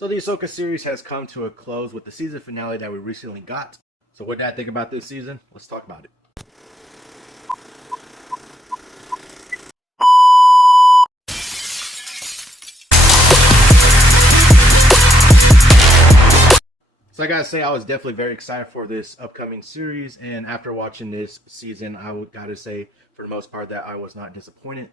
So the Ahsoka series has come to a close with the season finale that we recently got. So what did I think about this season? Let's talk about it. So I gotta say, I was definitely very excited for this upcoming series, and after watching this season, gotta say, for the most part, that I was not disappointed.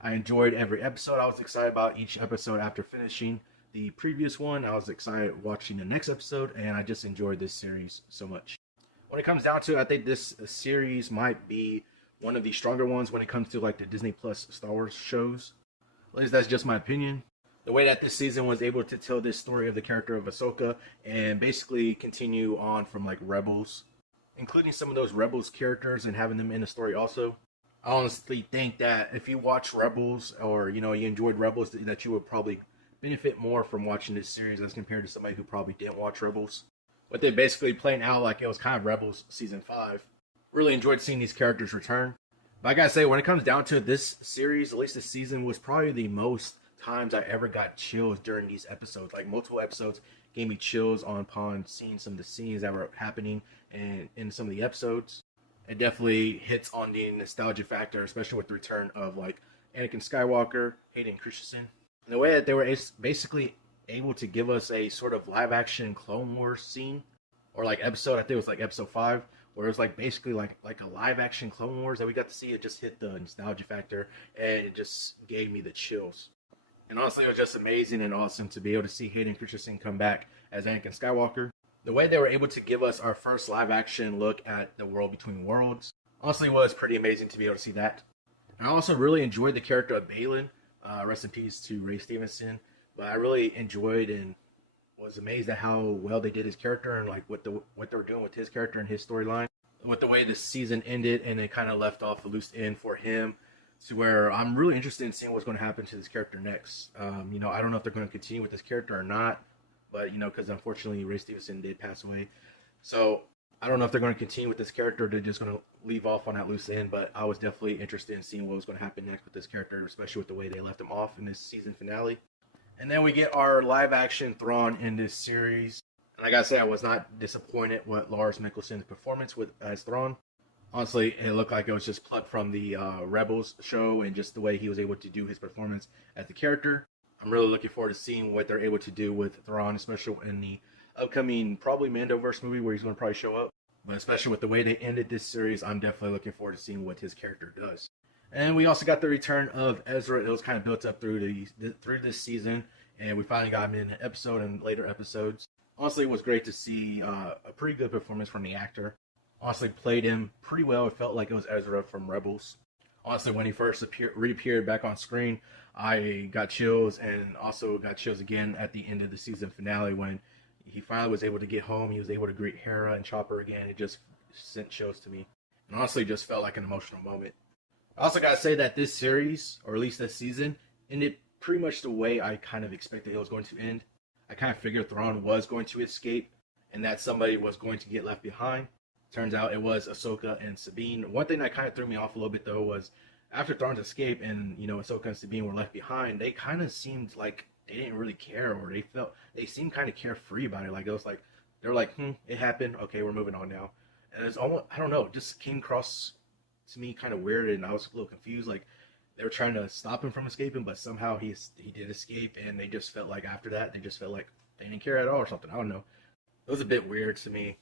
I enjoyed every episode. I was excited about each episode after finishing the previous one. I was excited watching the next episode, and I just enjoyed this series so much. When it comes down to it, I think this series might be one of the stronger ones when it comes to like the Disney Plus Star Wars shows. At least that's just my opinion. The way that this season was able to tell this story of the character of Ahsoka and basically continue on from like Rebels, including some of those Rebels characters and having them in the story also. I honestly think that if you watch Rebels or you enjoyed Rebels, that you would probably benefit more from watching this series as compared to somebody who probably didn't watch Rebels. But they basically playing out like it was kind of Rebels season 5. Really enjoyed seeing these characters return. But I gotta say, when it comes down to this series, at least this season, was probably the most times I ever got chills during these episodes. Like multiple episodes gave me chills upon seeing some of the scenes that were happening and in some of the episodes. It definitely hits on the nostalgia factor, especially with the return of like Anakin Skywalker, Hayden Christensen. And the way that they were basically able to give us a sort of live action Clone Wars scene or like episode, I think it was like episode 5, where it was like basically like a live action Clone Wars that we got to see. It just hit the nostalgia factor and it just gave me the chills. And honestly, it was just amazing and awesome to be able to see Hayden Christensen come back as Anakin Skywalker. The way they were able to give us our first live-action look at the world between worlds honestly was pretty amazing to be able to see that. And I also really enjoyed the character of Balin. Rest in peace to Ray Stevenson. But I really enjoyed and was amazed at how well they did his character and like what they were doing with his character and his storyline. With the way the season ended and it kind of left off a loose end for him, to where I'm really interested in seeing what's going to happen to this character next. I don't know if they're going to continue with this character or not, but because unfortunately Ray Stevenson did pass away, so I don't know if they're going to continue with this character or they're just going to leave off on that loose end. But I was definitely interested in seeing what was going to happen next with this character, especially with the way they left him off in this season finale. And then we get our live action Thrawn in this series, and I gotta say, I was not disappointed with Lars Mikkelsen's performance as Thrawn. Honestly, it looked like it was just plucked from the Rebels show and just the way he was able to do his performance as the character. I'm really looking forward to seeing what they're able to do with Thrawn, especially in the upcoming probably Mandoverse movie where he's going to probably show up. But especially with the way they ended this series, I'm definitely looking forward to seeing what his character does. And we also got the return of Ezra. It was kind of built up through this season, and we finally got him in an episode and later episodes. Honestly, it was great to see a pretty good performance from the actor. Honestly, played him pretty well. It felt like it was Ezra from Rebels. Honestly, when he first reappeared back on screen, I got chills, and also got chills again at the end of the season finale when he finally was able to get home. He was able to greet Hera and Chopper again. It just sent chills to me. And honestly, just felt like an emotional moment. I also got to say that this series, or at least this season, ended pretty much the way I kind of expected it was going to end. I kind of figured Thrawn was going to escape, and that somebody was going to get left behind. Turns out it was Ahsoka and Sabine. One thing that kind of threw me off a little bit, though, was after Thrawn's escape and, Ahsoka and Sabine were left behind, they kind of seemed like they didn't really care, or they seemed kind of carefree about it. Like, it was like, they were like, it happened. Okay, we're moving on now. And it's almost, I don't know, it just came across to me kind of weird, and I was a little confused. Like, they were trying to stop him from escaping, but somehow he did escape, and they just felt like after that, they just felt like they didn't care at all or something. I don't know. It was a bit weird to me.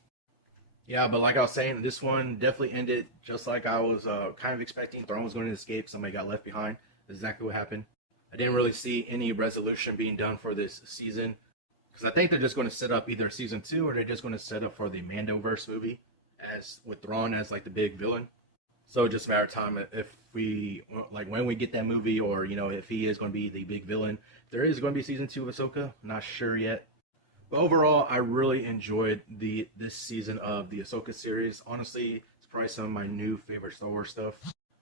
Yeah, but like I was saying, this one definitely ended just like I was kind of expecting. Thrawn was going to escape. Somebody got left behind. That's exactly what happened. I didn't really see any resolution being done for this season, because I think they're just going to set up either season 2 or they're just going to set up for the Mandoverse movie as with Thrawn as like the big villain. So it's just a matter of time if we, like, when we get that movie, or if he is going to be the big villain. There is going to be season 2 of Ahsoka. Not sure yet. But overall, I really enjoyed this season of the Ahsoka series. Honestly, it's probably some of my new favorite Star Wars stuff.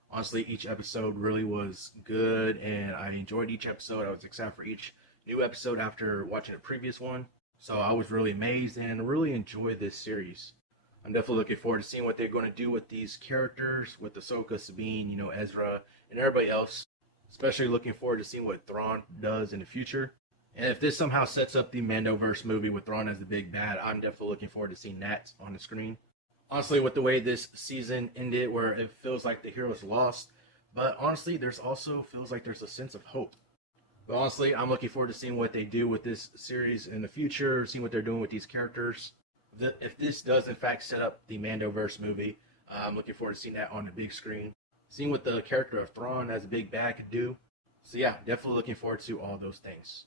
Honestly, each episode really was good, and I enjoyed each episode. I was excited for each new episode after watching the previous one. So I was really amazed and really enjoyed this series. I'm definitely looking forward to seeing what they're going to do with these characters, with Ahsoka, Sabine, Ezra, and everybody else. Especially looking forward to seeing what Thrawn does in the future. And if this somehow sets up the Mandoverse movie with Thrawn as the big bad, I'm definitely looking forward to seeing that on the screen. Honestly, with the way this season ended, where it feels like the heroes lost, but honestly, there's also feels like there's a sense of hope. But honestly, I'm looking forward to seeing what they do with this series in the future, seeing what they're doing with these characters. If this does in fact set up the Mandoverse movie, I'm looking forward to seeing that on the big screen, seeing what the character of Thrawn as a big bad could do. So yeah, definitely looking forward to all those things.